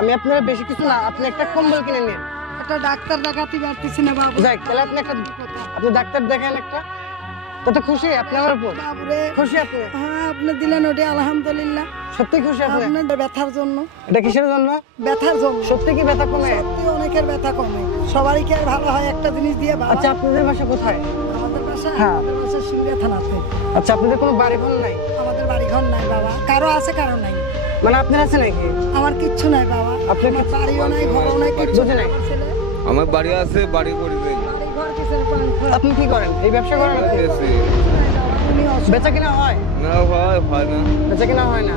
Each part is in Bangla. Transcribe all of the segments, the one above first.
আমি আপনার বেশি কিছু না, আপনি একটা কম্বল কিনে নিন। একটা ডাক্তার দেখাতে পারতেছি না বাবু। যাই তাহলে আপনি ডাক্তার দেখেন একটা। কত খুশি আপনি আমার উপর? বাবুরে খুশি আপনি? হ্যাঁ, আপনি দিলেন ওটা আলহামদুলিল্লাহ। সত্যি খুশি আপনি? আপনার ব্যথার জন্য। এটা কিসের জন্য? ব্যথার জন্য। সত্যি কি ব্যথা কমে? সত্যি অনেকের ব্যথা কমে। সবারই কি আর ভালো হয় একটা জিনিস দিয়ে বাবা? আচ্ছা আপনাদের বাসা কোথায়? আমাদের বাসা হ্যাঁ। আমাদের বাসা সিংড়া থানাতে। আচ্ছা আপনাদের কোনো বাড়ি ঘর নাই? আমাদের বাড়ি ঘর নাই বাবা, কারো আছে কারো নাই। মানে আপনার আছে নাকি? আমার কিচ্ছু নাই বাবা। আপনার আমার বাড়িও নাই, ঘরও নাই, কিচ্ছু বুঝে নাই? আমার ছেলে আমার বাড়ি আছে, বাড়ি করে দেই। বাড়ি ঘর কিছু নাই। আপনি কি করেন? এই ব্যবসা করেন আপনি? উনি অসুস্থ। বেচা কিনা হয়? না ভাই, হয় না। বেচা কিনা হয় না?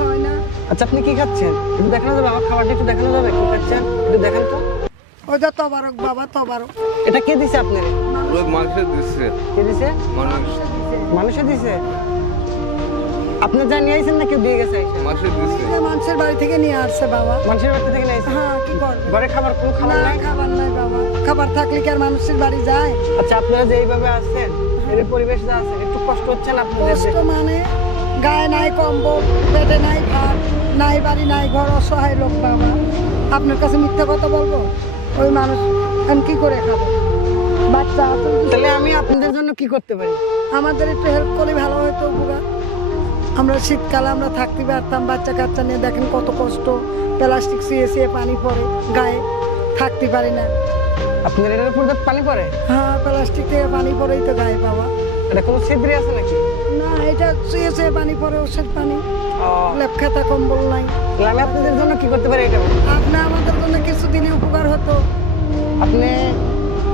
হয় না। আচ্ছা আপনি কি খাচ্ছেন? একটু দেখানো যাবে? আমার খাবারটা একটু দেখানো যাবে? কি খাচ্ছেন একটু দেখান তো। ওইটা তবারক বাবা, তবারক। এটা কে দিছে আপনার? ওই মাংসের দিচ্ছে কে দিছে? মানুষ, মানুষে দিছে? আপনি যা নিয়ে আইছেন না কেউ দিয়ে গেছে আইসা? মাংসের দিচ্ছে। নিজে মানুষের বাড়ি থেকে নিয়ে আসছে বাবা। মানুষের বাড়ি থেকে নিয়ে আইছেন? হ্যাঁ, কি করবে? ঘরে খাবার কোনো খাবার না, নাই? খাবার নাই বাবা। খাবার থাকলে কি আর মানুষের বাড়ি যায়? আচ্ছা আপনারা যে এইভাবে আসছেন, এর পরিবেশ যা আছে একটু কষ্ট হচ্ছে না আপনাদের? কষ্ট মানে গায়ে নাই কম্বল, পেটে নাই ভাত, নাই বাড়ি নাই ঘর, অসহায় লোক বাবা। আপনার কাছে মিথ্যা কথা বলবো? ওই মানুষ এখন কি করে খাবো? বাচ্চা আছে, তাহলে আমি আপনাদের জন্য কি করতে পারি? আমাদের একটু হেল্প করলে ভালো হতো উপকার। আমরা শীতকালে আমরা থাকতে পারতাম, বাচ্চা কাচ্চা নিয়ে দেখেন কত কষ্ট, প্লাস্টিক শুয়ে শুয়ে পানি পড়ে গায়ে, থাকতে পারি না। আপনাদের এটার উপর দিয়ে পানি পড়ে? হ্যাঁ, প্লাস্টিক থেকে পানি পড়েই তো গায়ে বাবা। এটা কোনো ছিদ্রি আছে নাকি? না, এটা শুয়ে শুয়ে পানি পড়ে, ওষুধ পানি, ও, লেপ খাতা কম্বল নাই। তাহলে আমি আপনাদের জন্য কি করতে পারি এটা বলুন? আপনি আমাদের জন্য কিছু দিলে উপকার হতো। আপনি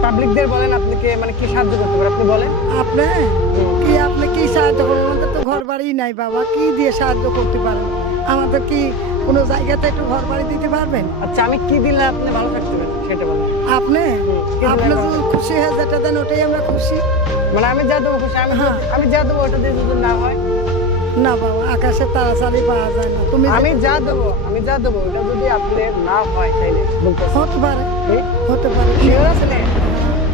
পাবলিকদের বলেন আপনি কে মানে কি সাহায্য করতে পারেন আপনি বলেন। আপনি কি সাহায্য করবেন? আমাদের তো ঘর বাড়ি নাই বাবা, কি দিয়ে সাহায্য করতে পারেন? আমাদের কি কোনো জায়গাতে একটু ঘর বাড়ি দিতে পারবেন? আচ্ছা আমি কি দিলে আপনি ভালো থাকতে পারেন সেটা বলেন। আপনি কি আপনি দিলে যদি খুশি হয়ে যেটা দেন ওটাই আমরা খুশি। মানে আমি যা দেবো খুশি, হ্যাঁ। আমি যা দেবো ওটা দিয়ে যদি না হয়? না বাবা, আকাশে তাড়াতাড়ি পাওয়া যায় না। তুমি আমি যা দেবো ওটা যদি আপনার না হয় তাইলে বলতেছি। হতে পারে, কি? হতে পারে। শিওর আছেন?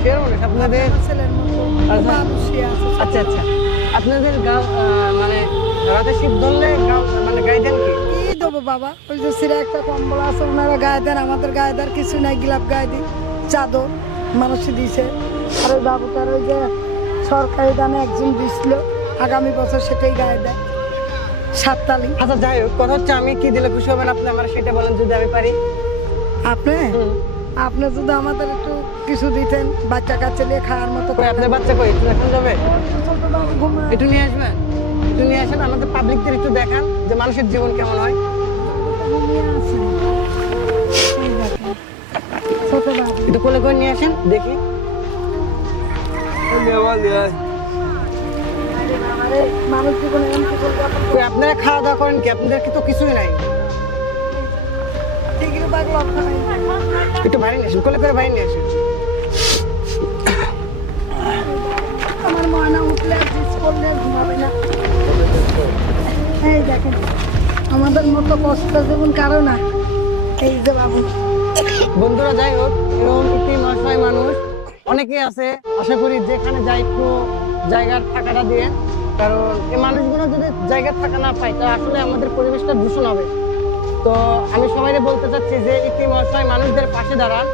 শিওর বলেন আপনাদের? আমার ছেলের মতো আচ্ছা। বাবু শুয়ে আছে। আচ্ছা আচ্ছা আপনাদের গাঁও মানে রাতে শীত ধরলে গাঁও মানে গায়ে দেন কি? কি দেবো বাবা? ওই যে সিরা একটা কম্বল আছে, ওনারা গায়ে দেন, আমাদের গায়ে দেন কিছু নাই, গিলাপ গায়ে দিই, চাদর মানুষে দিছে। আর ওই বাবুটার ওই যে সরকারি দামে একজন দিছিল, আগামী বছর সেটাই গায়ে দেয়, সাততালি। আচ্ছা যাই হোক, কথা হচ্ছে আমি কি দিলে খুশি হবেন আপনি আমার সেটা বলেন যদি আমি পারি। আপনি আপনি যদি আমাদের একটু কিছু দিতেন, বাচ্চা কাচ্চা নিয়ে খাওয়ার মতো। কই আপনার বাচ্চা কই? একটু এখন যাবে? ছোট বাবু ঘুমায়। একটু নিয়ে আসবেন, একটু নিয়ে আসেন, আমাদের পাবলিকদের একটু দেখান যে মানুষের জীবন কেমন হয়। ঘুমিয়ে আছে। এই দেখেন, ছোট বাবু। একটু কোলে করে নিয়ে আসেন দেখি। আরে মানুষ জীবনে এমন কি করবে? কই আপনারা খাওয়া দাওয়া করেন কি? আপনাদের কি তো কিছুই নাই। ঠিকই পাগল আপনার। একটু বাইরে নিয়ে আসেন, কোলে করে বাইরে নিয়ে আসেন। আমার ময়না উঠলে জিস করলে ঘুমাবে না। এই দেখেন, আমাদের মতো কষ্ট যেমন কারো না। এই যে বাবু, বন্ধুরা যাই হোক, এরকম ইতি অসহায় মানুষ অনেকেই আছে। আশা করি যেখানে যাই একটু জায়গার থাকাটা দিয়ে, কারণ এই মানুষগুলো যদি জায়গার থাকা না পায় তা আসলে আমাদের পরিবেশটা দূষণ হবে। তো আমি সবাইকে বলতে চাচ্ছি যে ইতি অসহায় মানুষদের পাশে দাঁড়ান,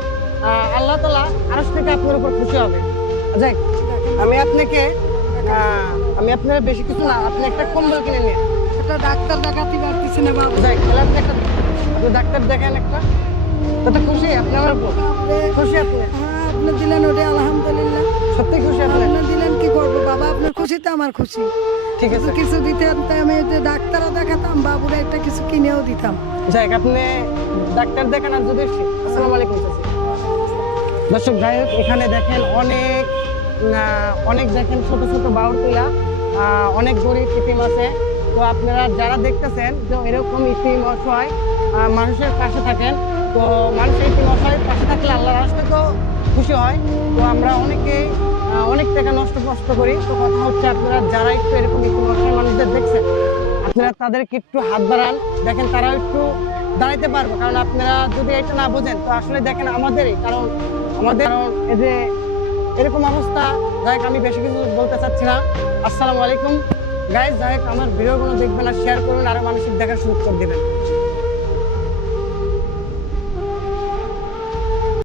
আল্লাহ তাআলা আরশ থেকে আপনার উপর খুশি হবে। যাই আমি আপনার বেশি কিছু না, আপনি একটা কম্বল কিনে নিন। একটা ডাক্তার দেখাতে পারতেছি না বাবু। যাই তাহলে আপনি ডাক্তার দেখেন একটা। কত খুশি আপনি আমার উপর? খুশি আপনি? হ্যাঁ, আপনি দিলেন ওটা আলহামদুলিল্লাহ। সত্যি খুশি আপনি? আপনি দিলেন, কি করবো বাবা? আপনার খুশিতে আমার খুশি। ঠিক আছে। কিছু দিতেন তো আমি যে ডাক্তারও দেখাতাম, বাবুরা একটা কিছু কিনেও দিতাম। যাই হোক, আপনি ডাক্তার দেখেন আর যদি আসসালামু আলাইকুম চাচি। দর্শক যাই হোক, এখানে দেখেন অনেক দেখেন ছোট ছোট বাউর তুলা, অনেক গরিব ইতিম আছে। তো আপনারা যারা দেখতেছেন যে এরকম ইতিম অসহায় মানুষের পাশে থাকেন, তো মানুষের ইতিম অসহায় পাশে থাকলে আল্লাহর রাস্তায় তো খুশি হয়। তো আমরা অনেকেই অনেক টাকা নষ্ট করি। তো কথা হচ্ছে আপনারা যারা একটু এরকম ইতিম অসহায় মানুষদের দেখছেন, আপনারা তাদেরকে একটু হাত বাড়ান, দেখেন তারাও একটু দাঁড়াইতে পারবো। কারণ আপনারা যদি এটা না বোঝেন তো আসলে দেখেন আমাদেরই কারণ এই যে এরকম অবস্থা। যাই হোক, আমি বেশি কিছু বলতে চাচ্ছি না। আসসালামু আলাইকুম গাইজ। যাই হোক, আমার ভিডিওগুলো দেখবেন আর শেয়ার করবেন, আরো মানুষের দেখার সুযোগ করে দিবেন।